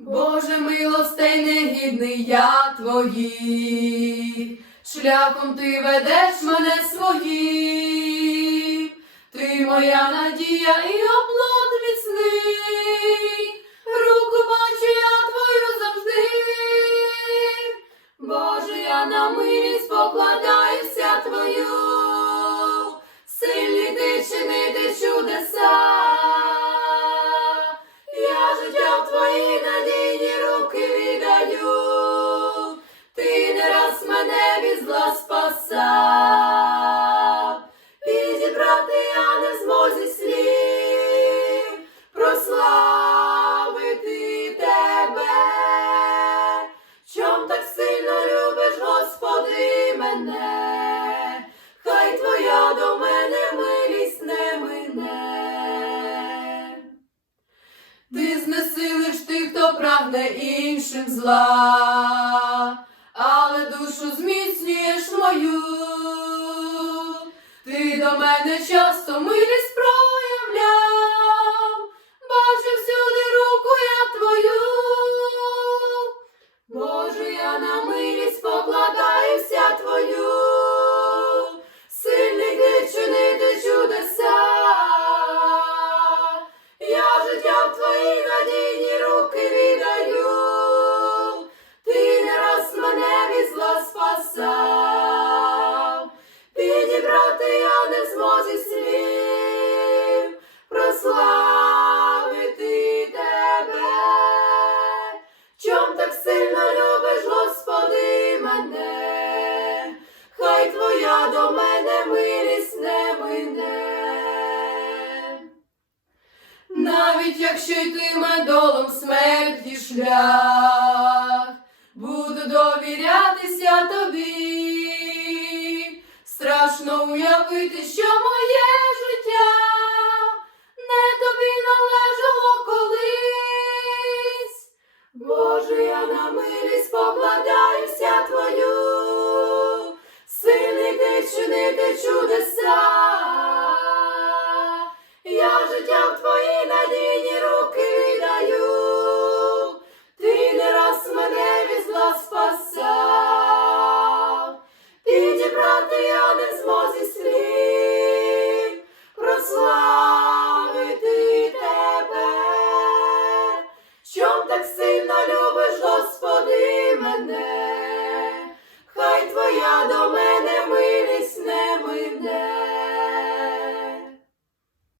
Боже милостей негідний я твоїх, шляхом ти ведеш мене своїм, ти моя надія і оплот міцний, руку бачу я твою завжди, Боже, я на милість покладаюся спасав, підібрати я не змозі слів, прославити тебе, чом так сильно любиш, Господи, мене, хай твоя до мене милість не мине. Ти знесилиш тих, хто прагне іншим зла, але душу зміцнюєш мою. Ти до мене часто милість проявляв, бачу всюди руку я твою. Боже, я на милість покладаюся твою, сильний ти чинити чудеса. Я життя в твої надійні руки до мене милість не мине. Навіть якщо йтиме долом смерті шлях, буду довірятися тобі. Страшно уявити, що моє